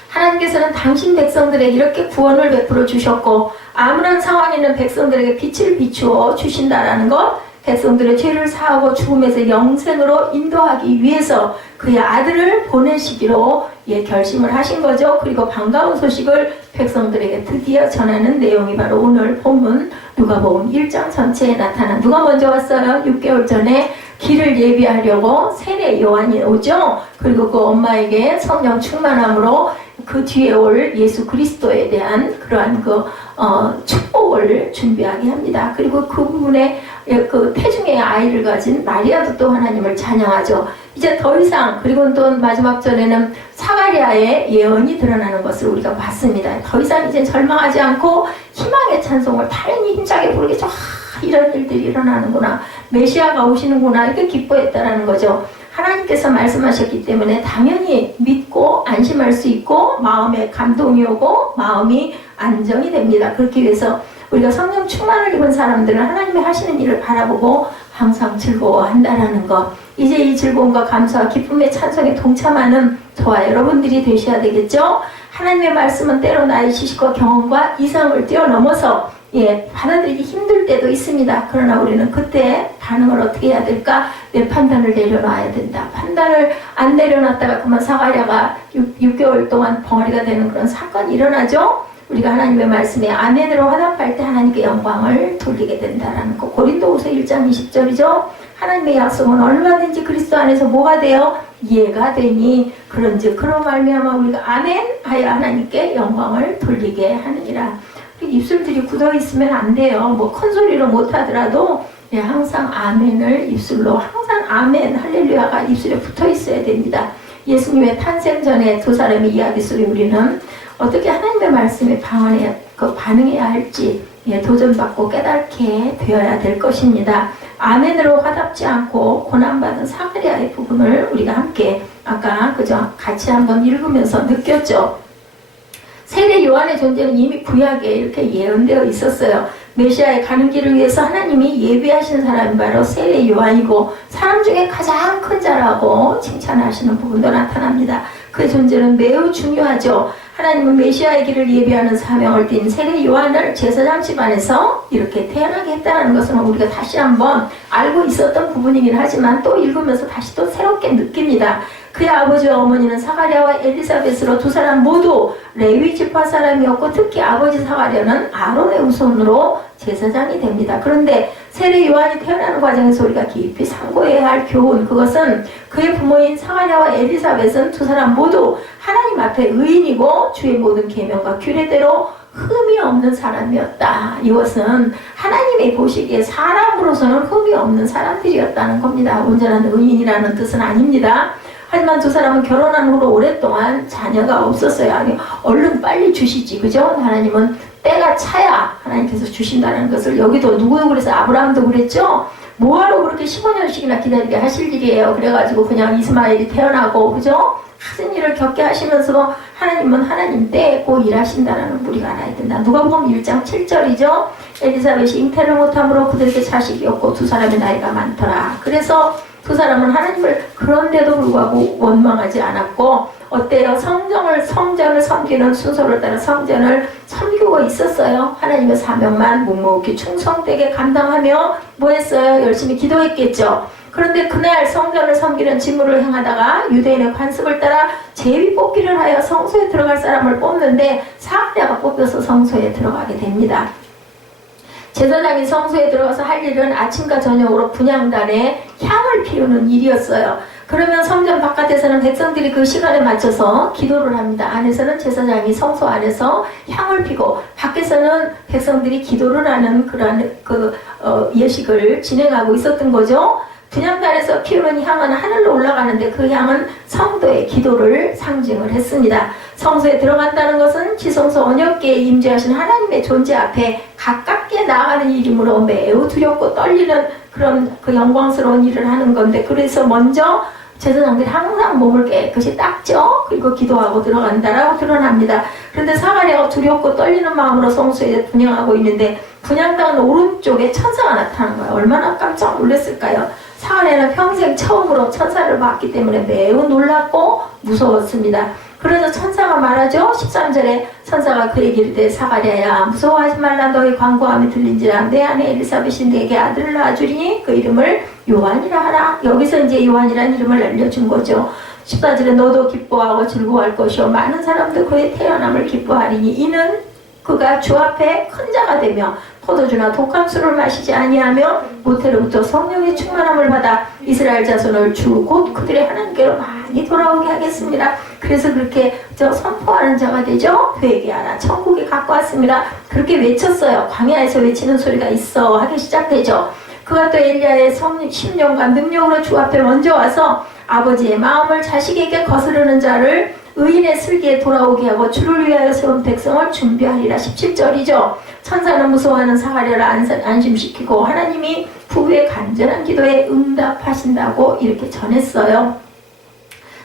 하나님께서는 당신 백성들에게 이렇게 구원을 베풀어 주셨고 아무런 상황에 있는 백성들에게 빛을 비추어 주신다라는 것, 백성들의 죄를 사하고 죽음에서 영생으로 인도하기 위해서 그의 아들을 보내시기로 결심을 하신 거죠. 그리고 반가운 소식을 백성들에게 드디어 전하는 내용이 바로 오늘 본문 누가복음 1장 전체에 나타난, 누가 먼저 왔어요? 6개월 전에 길을 예비하려고 세례 요한이 오죠. 그리고 그 엄마에게 성령 충만함으로 그 뒤에 올 예수 그리스도에 대한 그러한 축복을 준비하게 합니다. 그리고 그 부분에 그 태중의 아이를 가진 마리아도 또 하나님을 찬양하죠. 이제 더 이상, 그리고 또 마지막 절에는 사가랴의 예언이 드러나는 것을 우리가 봤습니다. 더 이상 이제 절망하지 않고 희망의 찬송을 다행히 힘차게 부르겠죠. 이런 일들이 일어나는구나, 메시아가 오시는구나, 이렇게 기뻐했다라는 거죠. 하나님께서 말씀하셨기 때문에 당연히 믿고 안심할 수 있고 마음에 감동이 오고 마음이 안정이 됩니다. 그렇기 위해서 우리가 성령 충만을 입은 사람들은 하나님이 하시는 일을 바라보고 항상 즐거워한다라는 것, 이제 이 즐거움과 감사와 기쁨의 찬송에 동참하는 저와 여러분들이 되셔야 되겠죠. 하나님의 말씀은 때로 나의 지식과 경험과 이성을 뛰어넘어서 받아들이기 힘들 때도 있습니다. 그러나 우리는 그때 반응을 어떻게 해야 될까? 내 판단을 내려놔야 된다. 판단을 안 내려놨다가 그만 사가랴가 6개월 동안 벙어리가 되는 그런 사건이 일어나죠. 우리가 하나님의 말씀에 아멘으로 화답할 때 하나님께 영광을 돌리게 된다라는 거. 고린도후서 1장 20절이죠. 하나님의 약속은 얼마든지 그리스도 안에서 뭐가 돼요? 이해가 되니 그런즉 그로 말미암아 우리가 아멘 하여 하나님께 영광을 돌리게 하느니라. 입술들이 굳어 있으면 안 돼요. 뭐 큰 소리로 못 하더라도 항상 아멘을 입술로, 항상 아멘 할렐루야가 입술에 붙어 있어야 됩니다. 예수님의 탄생 전에 두 사람의 이야기 속에 우리는 어떻게 하나님의 말씀에 반응해야 할지 도전받고 깨닫게 되어야 될 것입니다. 아멘으로 화답지 않고 고난받은 사가랴의 부분을 우리가 함께 아까 같이 한번 읽으면서 느꼈죠. 세례 요한의 존재는 이미 구약에 이렇게 예언되어 있었어요. 메시아의 가는 길을 위해서 하나님이 예비하신 사람이 바로 세례 요한이고 사람 중에 가장 큰 자라고 칭찬하시는 부분도 나타납니다. 그의 존재는 매우 중요하죠. 하나님은 메시아의 길을 예비하는 사명을 띈 세례 요한을 제사장 집안에서 이렇게 태어나게 했다는 것은 우리가 다시 한번 알고 있었던 부분이긴 하지만 또 읽으면서 다시 또 새롭게 느낍니다. 그의 아버지와 어머니는 사가랴와 엘리사벳으로 두 사람 모두 레위 지파 사람이었고 특히 아버지 사가랴는 아론의 후손으로 제사장이 됩니다. 그런데 세례 요한이 태어나는 과정에서 우리가 깊이 상고해야 할 교훈, 그것은 그의 부모인 사가랴와 엘리사벳은 두 사람 모두 하나님 앞에 의인이고 주의 모든 계명과 규례대로 흠이 없는 사람이었다. 이것은 하나님의 보시기에 사람으로서는 흠이 없는 사람들이었다는 겁니다. 온전한 의인이라는 뜻은 아닙니다. 하지만 두 사람은 결혼한 후로 오랫동안 자녀가 없었어요. 아니, 얼른 빨리 주시지, 그죠? 하나님은 때가 차야 하나님께서 주신다는 것을, 여기도 누구도 그래서 아브라함도 그랬죠? 뭐하러 그렇게 15년씩이나 기다리게 하실 일이에요. 그래가지고 그냥 이스마엘이 태어나고, 그죠? 하신 일을 겪게 하시면서도 하나님은 하나님 때에 꼭 일하신다는 걸 우리가 알아야 된다. 누가복음 1장 7절이죠. 엘리사벳이 잉태를 못함으로 그들에게 자식이 없고 두 사람의 나이가 많더라. 그래서 두 사람은 하나님을 그런데도 불구하고 원망하지 않았고, 어때요? 성전을 섬기는 순서를 따라 성전을 섬기고 있었어요. 하나님의 사명만 묵묵히 충성되게 감당하며 뭐 했어요? 열심히 기도했겠죠. 그런데 그날 성전을 섬기는 직무를 행하다가 유대인의 관습을 따라 제비 뽑기를 하여 성소에 들어갈 사람을 뽑는데 사가랴가 뽑혀서 성소에 들어가게 됩니다. 제사장이 성소에 들어가서 할 일은 아침과 저녁으로 분향단에 향을 피우는 일이었어요. 그러면 성전 바깥에서는 백성들이 그 시간에 맞춰서 기도를 합니다. 안에서는 제사장이 성소 안에서 향을 피고 밖에서는 백성들이 기도를 하는 그런 예식을 진행하고 있었던 거죠. 분향단에서 피우는 향은 하늘로 올라가는데 그 향은 성도의 기도를 상징을 했습니다. 성소에 들어간다는 것은 지성소 언약궤에 임재하신 하나님의 존재 앞에 가깝게 나아가는 일이므로 매우 두렵고 떨리는 그런 그 영광스러운 일을 하는 건데, 그래서 먼저 제사장들이 항상 몸을 깨끗이 닦죠. 그리고 기도하고 들어간다라고 드러납니다. 그런데 사가랴가 두렵고 떨리는 마음으로 성소에 분향하고 있는데 분향당 오른쪽에 천사가 나타난 거예요. 얼마나 깜짝 놀랐을까요? 사가랴는 평생 처음으로 천사를 봤기 때문에 매우 놀랐고 무서웠습니다. 그래서 천사가 말하죠. 13절에 천사가 그에게 이르되 사가랴야 무서워하지 말라. 너의 간구함이 들린지라. 내 아내 엘리사벳이 내게 아들을 낳아주리니 그 이름을 요한이라 하라. 여기서 이제 요한이라는 이름을 알려준 거죠. 14절에 너도 기뻐하고 즐거워할 것이요 많은 사람도 그의 태어남을 기뻐하리니 이는 그가 주 앞에 큰 자가 되며 포도주나 독한 술을 마시지 아니하며 모태로부터 성령의 충만함을 받아 이스라엘 자손을 주 곧 그들의 하나님께로 많이 돌아오게 하겠습니다. 그래서 그렇게 선포하는 자가 되죠. 회개하라 천국이 가까웠습니다. 그렇게 외쳤어요. 광야에서 외치는 소리가 있어 하기 시작되죠. 그가 또 엘리야의 10년간 능력으로 주 앞에 먼저 와서 아버지의 마음을 자식에게 거스르는 자를 의인의 슬기에 돌아오게 하고 주를 위하여 세운 백성을 준비하리라. 17절이죠. 천사는 무서워하는 사가랴를 안심시키고 하나님이 부부의 간절한 기도에 응답하신다고 이렇게 전했어요.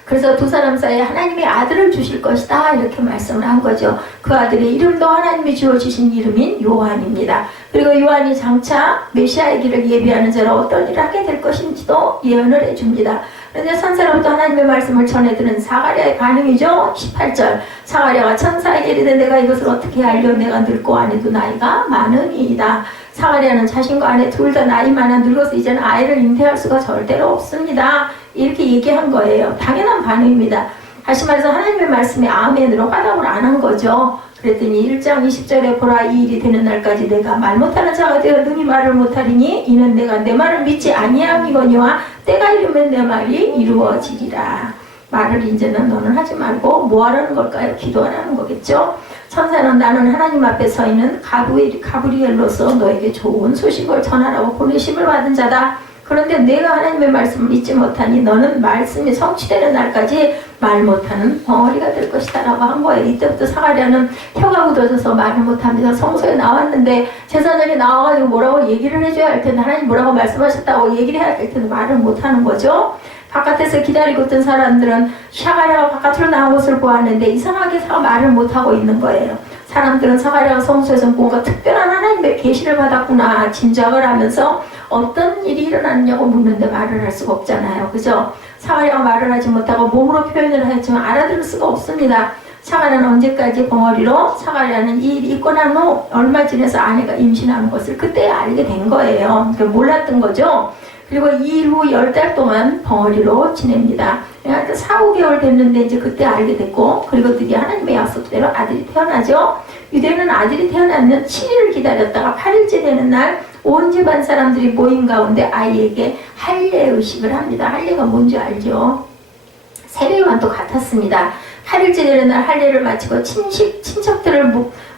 그래서 두 사람 사이에 하나님의 아들을 주실 것이다 이렇게 말씀을 한 거죠. 그 아들의 이름도 하나님이 주어주신 이름인 요한입니다. 그리고 요한이 장차 메시아의 길을 예비하는 자로 어떤 일을 하게 될 것인지도 예언을 해줍니다. 그런데 선사로부터 하나님의 말씀을 전해드는 사가랴의 반응이죠. 18절 사가랴가 천사에게 이르되 내가 이것을 어떻게 알려 내가 늙고 아내도 나이가 많으니이다. 사가랴는 자신과 아내 둘 다 나이 많아 늙어서 이제는 아이를 잉태할 수가 절대로 없습니다. 이렇게 얘기한 거예요. 당연한 반응입니다. 다시 말해서 하나님의 말씀에 아멘으로 화답을 안 한 거죠. 그랬더니 1장 20절에 보라 이 일이 되는 날까지 내가 말 못하는 자가 되어 능히 말을 못하리니 이는 내가 내 말을 믿지 아니함이거니와 때가 이르면 내 말이 이루어지리라. 말을 이제는 너는 하지 말고 뭐 하라는 걸까요? 기도하라는 거겠죠. 천사는 나는 하나님 앞에 서 있는 가브리엘로서 너에게 좋은 소식을 전하라고 보내심을 받은 자다. 그런데 내가 하나님의 말씀을 믿지 못하니 너는 말씀이 성취되는 날까지 말 못하는 벙어리가 될 것이다 라고 한 거예요. 이때부터 사가랴는 혀가 굳어져서 말을 못합니다. 성소에 나왔는데 제사장이 나와가지고 뭐라고 얘기를 해줘야 할 텐데 하나님 뭐라고 말씀하셨다고 얘기를 해야 될 텐데 말을 못하는 거죠. 바깥에서 기다리고 있던 사람들은 사가랴가 바깥으로 나온 것을 보았는데 이상하게 말을 못하고 있는 거예요. 사람들은 사가랴가 성소에서 뭔가 특별한 하나님의 계시를 받았구나 짐작을 하면서 어떤 일이 일어났냐고 묻는데 말을 할 수가 없잖아요. 그죠? 사가랴가 말을 하지 못하고 몸으로 표현을 하였지만 알아들을 수가 없습니다. 사가랴는 언제까지 벙어리로 사가랴는 이 일이 있고 난 후 얼마 지나서 아내가 임신하는 것을 그때 알게 된 거예요. 몰랐던 거죠. 그리고 이 일 후 10달 동안 벙어리로 지냅니다. 그러니까 4, 5개월 됐는데 이제 그때 알게 됐고 그리고 드디어 하나님의 약속대로 아들이 태어나죠. 유대는 아들이 태어나면 7일을 기다렸다가 8일째 되는 날 온 집안 사람들이 모인 가운데 아이에게 할례 의식을 합니다. 할례가 뭔지 알죠? 세례요한도 같았습니다. 8일째 되는 날 할례를 마치고 친척들을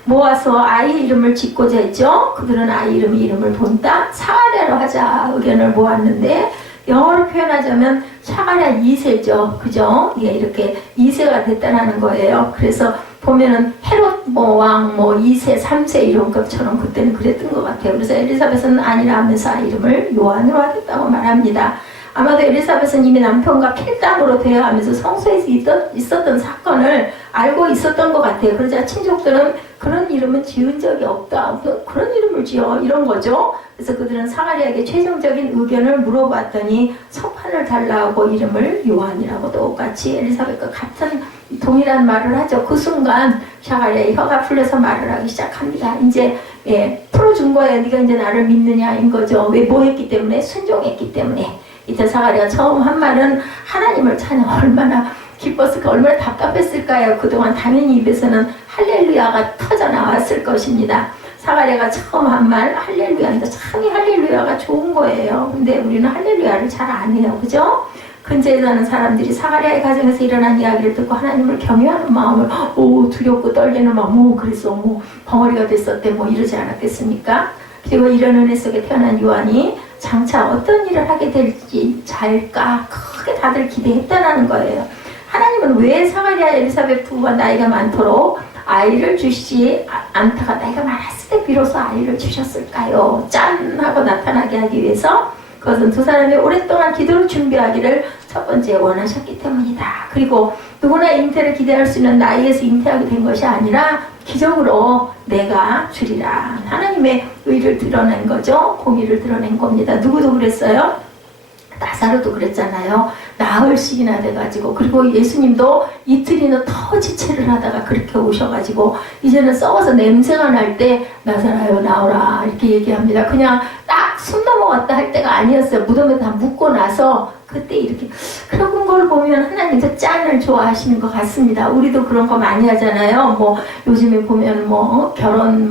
모아서 아이 이름을 짓고자 했죠. 그들은 아이 이름을 본다 사가랴로 하자 의견을 모았는데 영어로 표현하자면 사가랴 2세죠. 그죠? 예, 이렇게 2세가 됐다는 거예요. 그래서 보면은 헤롯 왕 2세, 3세 이런 것처럼 그때는 그랬던 것 같아요. 그래서 엘리사벳은 아니라 하면서 아이 이름을 요한으로 하겠다고 말합니다. 아마도 엘리사벳은 이미 남편과 필담으로 대화하면서 성소에서 있었던 사건을 알고 있었던 것 같아요. 그러자 친족들은 그런 이름은 지은 적이 없다. 그런 이름을 지어 이런 거죠. 그래서 그들은 사가랴에게 최종적인 의견을 물어봤더니 석판을 달라고 이름을 요한이라고 똑같이 엘리사벳과 같은 동일한 말을 하죠. 그 순간 사가랴의 혀가 풀려서 말을 하기 시작합니다. 이제 풀어준 거예요. 네가 이제 나를 믿느냐인 거죠. 왜 뭐 했기 때문에? 순종했기 때문에. 이때 사가랴가 처음 한 말은 하나님을 찬양 얼마나 기뻤을까 얼마나 답답했을까요. 그동안 당연히 입에서는 할렐루야가 터져 나왔을 것입니다. 사가랴가 처음 한 말 할렐루야인데 참 이 할렐루야가 좋은 거예요. 근데 우리는 할렐루야를 잘 안 해요. 그죠? 근처에 사는 사람들이 사가랴의 가정에서 일어난 이야기를 듣고 하나님을 경외하는 마음을 두렵고 떨리는 마음 그래서 벙어리가 됐었대 이러지 않았겠습니까? 그리고 이런 은혜 속에 태어난 요한이 장차 어떤 일을 하게 될지 잘까 크게 다들 기대했다라는 거예요. 하나님은 왜 사가랴 엘리사벳 부부가 나이가 많도록 아이를 주시지 않다가 나이가 많았을 때 비로소 아이를 주셨을까요? 짠! 하고 나타나게 하기 위해서 그것은 두 사람이 오랫동안 기도를 준비하기를 첫 번째 원하셨기 때문이다. 그리고 누구나 잉태를 기대할 수 있는 나이에서 잉태하게 된 것이 아니라 기적으로 내가 주리라. 하나님의 의를 드러낸 거죠. 공의를 드러낸 겁니다. 누구도 그랬어요? 나사로도 그랬잖아요. 나흘씩이나 돼가지고, 그리고 예수님도 이틀이나 더 지체를 하다가 그렇게 오셔가지고 이제는 썩어서 냄새가 날 때 나사로여 나오라 이렇게 얘기합니다. 그냥 딱 숨 넘어갔다 할 때가 아니었어요. 무덤에 다 묻고 나서 그때 이렇게. 그런 걸 보면 하나님도 짠을 좋아하시는 것 같습니다. 우리도 그런 거 많이 하잖아요. 뭐 요즘에 보면 결혼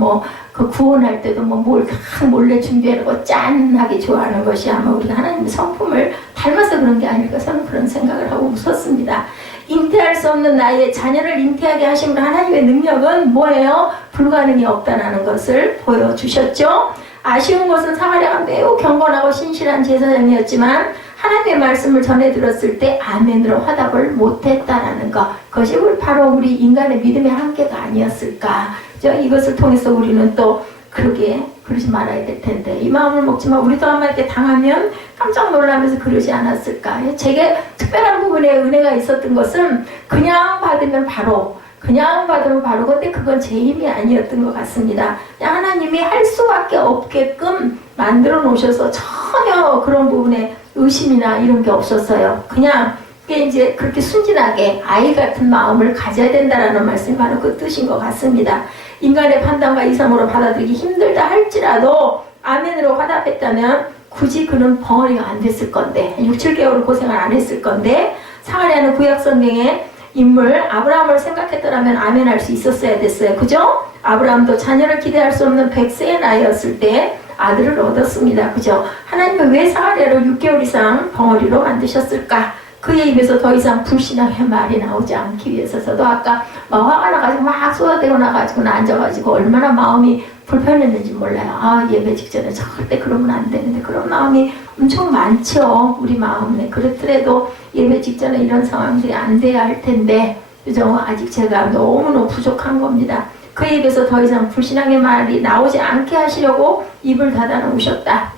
그 구원할 때도 뭘 몰래 준비하고 짠하게 좋아하는 것이 아마 우리가 하나님의 성품을 닮아서 그런 게 아닐까 저는 그런 생각을 하고 웃었습니다. 잉태할 수 없는 나이에 자녀를 잉태하게 하신 하나님의 능력은 뭐예요? 불가능이 없다는 것을 보여주셨죠. 아쉬운 것은 사마리아가 매우 경건하고 신실한 제사장이었지만 하나님의 말씀을 전해 들었을 때 아멘으로 화답을 못했다라는 것, 그것이 바로 우리 인간의 믿음의 한계가 아니었을까. 이것을 통해서 우리는 또 그러지 말아야 될 텐데, 이 마음을 먹지만 우리도 아마 이렇게 당하면 깜짝 놀라면서 그러지 않았을까. 제게 특별한 부분에 은혜가 있었던 것은 그냥 받으면 바로 근데 그건 제 힘이 아니었던 것 같습니다. 그냥 하나님이 할 수밖에 없게끔 만들어 놓으셔서 전혀 그런 부분에 의심이나 이런 게 없었어요. 그냥 이제 그렇게 순진하게 아이 같은 마음을 가져야 된다라는 말씀이 바로 그 뜻인 것 같습니다. 인간의 판단과 이성으로 받아들이기 힘들다 할지라도 아멘으로 화답했다면 굳이 그는 벙어리가 안 됐을 건데, 6, 7개월 고생을 안 했을 건데, 사가랴는 구약 성경의 인물 아브라함을 생각했더라면 아멘할 수 있었어야 됐어요. 그죠? 아브라함도 자녀를 기대할 수 없는 100세의 나이였을 때 아들을 얻었습니다. 그죠? 하나님은 왜 사가랴를 6개월 이상 벙어리로 만드셨을까? 그의 입에서 더 이상 불신앙의 말이 나오지 않기 위해서도 아까 화가 나가지고 막 쏟아대고 나가지고 앉아가지고 얼마나 마음이 불편했는지 몰라요. 예배 직전에 절대 그러면 안 되는데 그런 마음이 엄청 많죠. 우리 마음에. 그렇더라도 예배 직전에 이런 상황들이 안 돼야 할 텐데, 그죠? 아직 제가 너무너무 부족한 겁니다. 그의 입에서 더 이상 불신앙의 말이 나오지 않게 하시려고 입을 닫아 놓으셨다.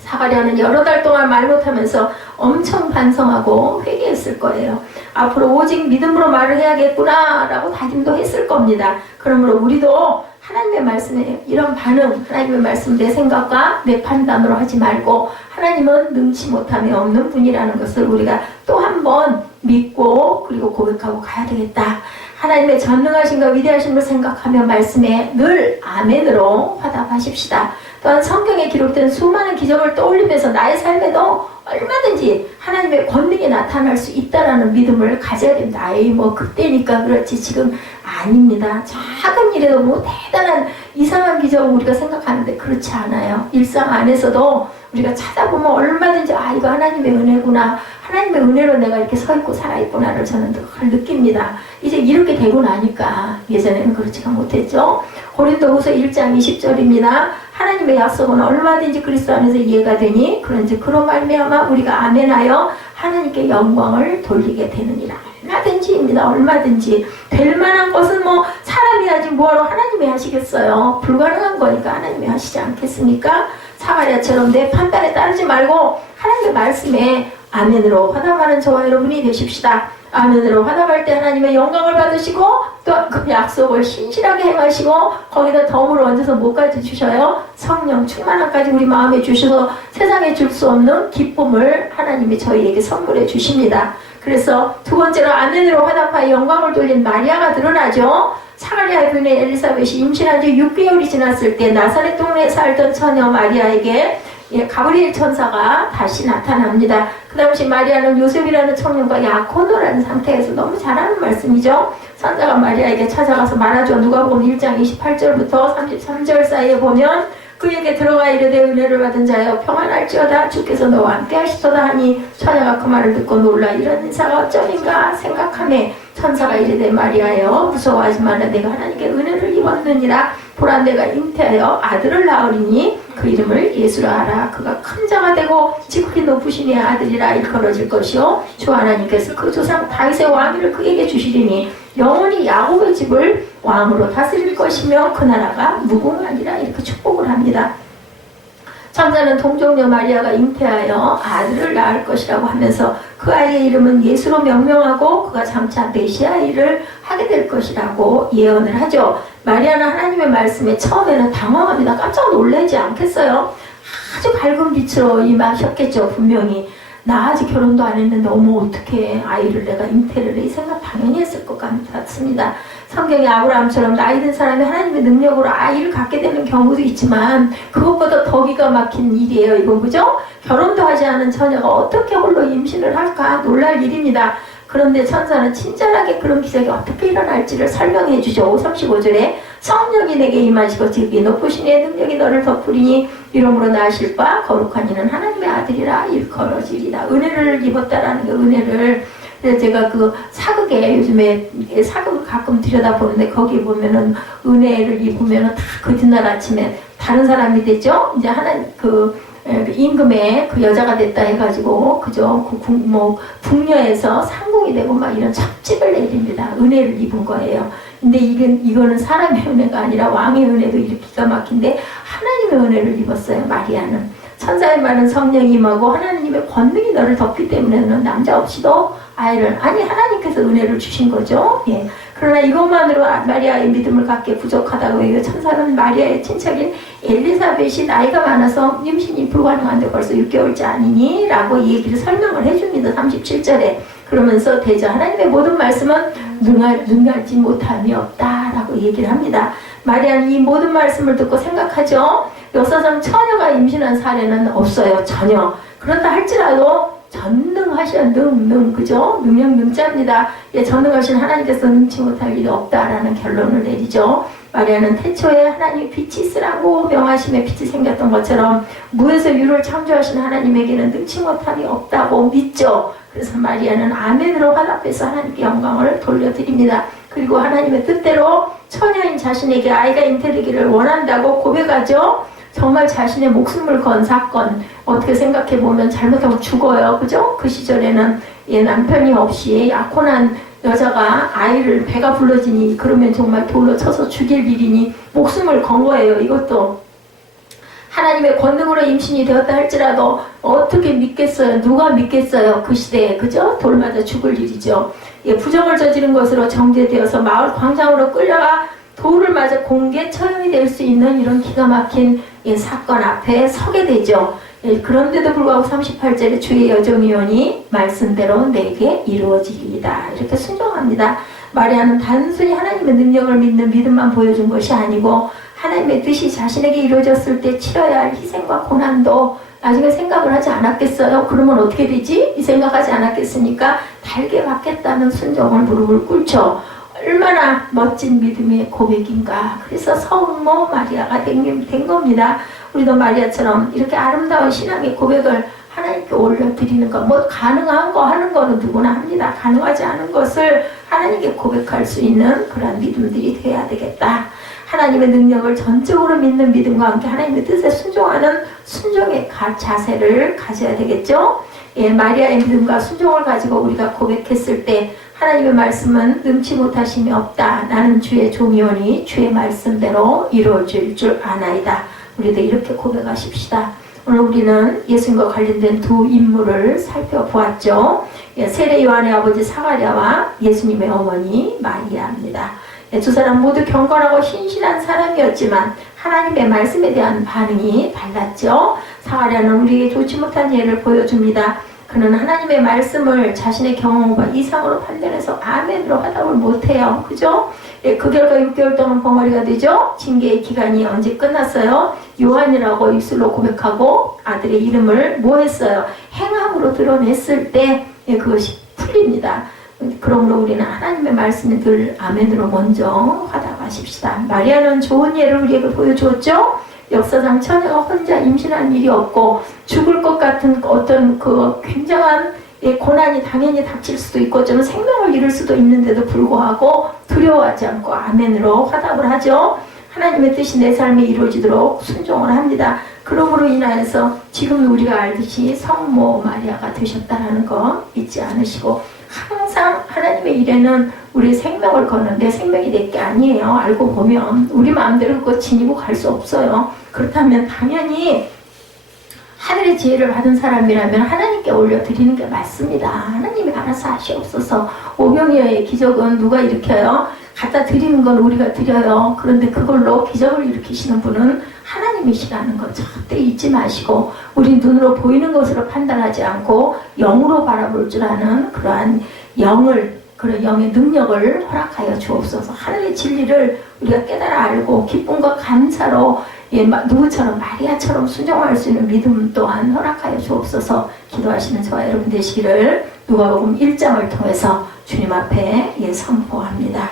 사가랴는 여러 달 동안 말 못하면서 엄청 반성하고 회개했을 거예요. 앞으로 오직 믿음으로 말을 해야겠구나 라고 다짐도 했을 겁니다. 그러므로 우리도 하나님의 말씀에 이런 반응, 하나님의 말씀 내 생각과 내 판단으로 하지 말고 하나님은 능치 못함이 없는 분이라는 것을 우리가 또 한 번 믿고 그리고 고백하고 가야 되겠다. 하나님의 전능하신과 위대하신 걸 생각하며 말씀에 늘 아멘으로 화답하십시다. 또한 성경에 기록된 수많은 기적을 떠올리면서 나의 삶에도 얼마든지 하나님의 권능이 나타날 수 있다라는 믿음을 가져야 됩니다. 그때니까 그렇지 지금 아닙니다. 작은 일에도 대단한 이상한 기적을 우리가 생각하는데 그렇지 않아요. 일상 안에서도 우리가 찾아보면 얼마든지 이거 하나님의 은혜구나, 하나님의 은혜로 내가 이렇게 서 있고 살아 있구나를 저는 그걸 느낍니다. 이제 이렇게 되고 나니까. 예전에는 그렇지가 못했죠. 고린도후서 1장 20절입니다. 하나님의 약속은 얼마든지 그리스도 안에서 이해가 되니 그런지 그로 말미암아 우리가 아멘하여 하나님께 영광을 돌리게 되느니라. 얼마든지입니다. 얼마든지. 될 만한 것은 사람이 하지 뭐하러 하나님이 하시겠어요. 불가능한 거니까 하나님이 하시지 않겠습니까? 사가랴처럼 내 판단에 따르지 말고 하나님의 말씀에 아멘으로 화답하는 저와 여러분이 되십시다. 아멘으로 화답할 때 하나님의 영광을 받으시고 또 그 약속을 신실하게 행하시고 거기다 덤을 얹어서 뭐까지 주셔요? 성령 충만함까지 우리 마음에 주셔서 세상에 줄 수 없는 기쁨을 하나님이 저희에게 선물해 주십니다. 그래서 두 번째로 아멘으로 화답하여 영광을 돌린 마리아가 드러나죠. 사가랴의 부인의 엘리사벳이 임신한 지 6개월이 지났을 때 나사렛 동네에 살던 처녀 마리아에게 가브리엘 천사가 다시 나타납니다. 그 당시 마리아는 요셉이라는 청년과 약혼노라는 상태에서 너무 잘하는 말씀이죠. 선자가 마리아에게 찾아가서 말하죠. 누가복음 1장 28절부터 33절 사이에 보면 그에게 들어가 이르되 은혜를 받은 자여 평안할지어다 주께서 너와 함께 하시도다 하니 처녀가 그 말을 듣고 놀라 이런 인사가 어쩌인가 생각하매 천사가 이르되 마리아여 무서워하지 말라 내가 하나님께 은혜를 입었느니라 보라 내가 잉태하여 아들을 낳으리니 그 이름을 예수라 하라. 그가 큰 자가 되고 지극히 높으신 이의 아들이라 일컬어질 것이요 주 하나님께서 그 조상 다윗의 왕위를 그에게 주시리니 영원히 야곱의 집을 왕으로 다스릴 것이며 그 나라가 무궁하리라. 이렇게 축복을 합니다. 천사는 동정녀 마리아가 잉태하여 아들을 낳을 것이라고 하면서 그 아이의 이름은 예수로 명명하고 그가 장차 메시아 일을 하게 될 것이라고 예언을 하죠. 마리아는 하나님의 말씀에 처음에는 당황합니다. 깜짝 놀라지 않겠어요? 아주 밝은 빛으로 임하셨겠죠. 분명히 나 아직 결혼도 안 했는데 어머 어떻게 아이를 내가 잉태를 해, 이 생각 당연히 했을 것 같습니다. 성경에 아브라함처럼 나이 든 사람이 하나님의 능력으로 아이를 갖게 되는 경우도 있지만 그것보다 더 기가 막힌 일이에요. 이건 그죠? 결혼도 하지 않은 처녀가 어떻게 홀로 임신을 할까 놀랄 일입니다. 그런데 천사는 친절하게 그런 기적이 어떻게 일어날지를 설명해 주죠. 35절에 성령이 내게 임하시고 즉 이 높으신 이의 능력이 너를 덮으리니 이러므로 나실 바 거룩한 이는 하나님의 아들이라 일컬어지리라. 은혜를 입었다라는 게 은혜를 제가 그 사극에 요즘에 사극을 가끔 들여다보는데 거기 보면은 은혜를 입으면은 다 그 뒷날 아침에 다른 사람이 됐죠. 이제 하나님 그 임금의 그 여자가 됐다 해가지고 그죠 뭐 궁녀에서 상궁이 되고 막 이런 첩집을 내립니다. 은혜를 입은 거예요. 근데 이거는 사람의 은혜가 아니라 왕의 은혜도 이렇게 기가 막힌데 하나님의 은혜를 입었어요. 마리아는 천사의 말은 성령이 임하고 하나님의 권능이 너를 덮기 때문에는 남자 없이도 아이를 아니 하나님께서 은혜를 주신 거죠. 예. 그러나 이것만으로 마리아의 믿음을 갖기에 부족하다고 해요. 천사는 마리아의 친척인 엘리사벳이 나이가 많아서 임신이 불가능한데 벌써 6개월째 아니니? 라고 이 얘기를 설명을 해줍니다. 37절에. 그러면서 대저 하나님의 모든 말씀은 능할지 못함이 없다 라고 얘기를 합니다. 마리아는 이 모든 말씀을 듣고 생각하죠. 역사상 처녀가 임신한 사례는 없어요. 전혀. 그런다 할지라도 전능하신 그죠? 능자입니다. 예, 전능하신 하나님께서 능치 못할 일이 없다라는 결론을 내리죠. 마리아는 태초에 하나님이 빛이 있으라고 명하심에 빛이 생겼던 것처럼 무에서 유를 창조하신 하나님에게는 능치 못함이 없다고 믿죠. 그래서 마리아는 아멘으로 화답해서 하나님께 영광을 돌려드립니다. 그리고 하나님의 뜻대로 처녀인 자신에게 아이가 잉태되기를 원한다고 고백하죠. 정말 자신의 목숨을 건 사건, 어떻게 생각해보면 잘못하면 죽어요. 그죠? 그 시절에는 남편이 없이 약혼한 여자가 아이를 배가 불러지니 그러면 정말 돌로 쳐서 죽일 일이니 목숨을 건 거예요. 이것도 하나님의 권능으로 임신이 되었다 할지라도 어떻게 믿겠어요? 누가 믿겠어요? 그 시대에 그죠? 돌 맞아 죽을 일이죠. 부정을 저지른 것으로 정죄되어서 마을 광장으로 끌려가 돌을 맞아 공개 처형이 될 수 있는 이런 기가 막힌 사건 앞에 서게 되죠. 그런데도 불구하고 38절에 주의 여정위원이 말씀대로 내게 이루어지리이다. 이렇게 순종합니다. 마리아는 단순히 하나님의 능력을 믿는 믿음만 보여준 것이 아니고 하나님의 뜻이 자신에게 이루어졌을 때 치러야 할 희생과 고난도 나중에 생각을 하지 않았겠어요? 그러면 어떻게 되지? 이 생각하지 않았겠습니까? 달게 받겠다는 순종을 무릎을 꿇죠. 얼마나 멋진 믿음의 고백인가. 그래서 성모 마리아가 된 겁니다. 우리도 마리아처럼 이렇게 아름다운 신앙의 고백을 하나님께 올려드리는 것, 뭐 가능한 거 하는 거는 누구나 합니다. 가능하지 않은 것을 하나님께 고백할 수 있는 그런 믿음들이 돼야 되겠다. 하나님의 능력을 전적으로 믿는 믿음과 함께 하나님의 뜻에 순종하는 순종의 자세를 가져야 되겠죠. 마리아의 믿음과 순종을 가지고 우리가 고백했을 때 하나님의 말씀은 능치 못하심이 없다. 나는 주의 종이오니 주의 말씀대로 이루어질 줄 아나이다. 우리도 이렇게 고백하십시다. 오늘 우리는 예수님과 관련된 두 인물을 살펴보았죠. 세례 요한의 아버지 사가랴와 예수님의 어머니 마리아입니다. 두 사람 모두 경건하고 신실한 사람이었지만 하나님의 말씀에 대한 반응이 달랐죠. 사가랴는 우리에게 좋지 못한 예를 보여줍니다. 그는 하나님의 말씀을 자신의 경험과 이상으로 판단해서 아멘으로 화답을 못해요. 그죠? 그 결과 6개월 동안 벙어리가 되죠? 징계의 기간이 언제 끝났어요? 요한이라고 입술로 고백하고 아들의 이름을 뭐 했어요? 행함으로 드러냈을 때 그것이 풀립니다. 그러므로 우리는 하나님의 말씀에 늘 아멘으로 먼저 화답하십시다. 마리아는 좋은 예를 우리에게 보여주었죠? 역사상 처녀가 혼자 임신한 일이 없고 죽을 것 같은 어떤 그 굉장한 고난이 당연히 닥칠 수도 있고 좀 생명을 잃을 수도 있는데도 불구하고 두려워하지 않고 아멘으로 화답을 하죠. 하나님의 뜻이 내 삶에 이루어지도록 순종을 합니다. 그러므로 인하여서 지금 우리가 알듯이 성모 마리아가 되셨다는 거 잊지 않으시고 항상 하나님의 일에는 우리 생명을 거는 내 생명이 내게 아니에요. 알고 보면 우리 마음대로 그거 지니고 갈 수 없어요. 그렇다면 당연히 하늘의 지혜를 받은 사람이라면 하나님께 올려드리는 게 맞습니다. 하나님이 알아서 하시옵소서. 오병이어의 기적은 누가 일으켜요? 갖다 드리는 건 우리가 드려요. 그런데 그걸로 기적을 일으키시는 분은 하나님이시라는 거 절대 잊지 마시고, 우리 눈으로 보이는 것으로 판단하지 않고 영으로 바라볼 줄 아는 그러한 그런 영의 능력을 허락하여 주옵소서. 하늘의 진리를 우리가 깨달아 알고 기쁨과 감사로 누구처럼 마리아처럼 순종할 수 있는 믿음 또한 허락하여 주옵소서. 기도하시는 저와 여러분 되시기를 누가복음 1장을 통해서 주님 앞에 선포합니다.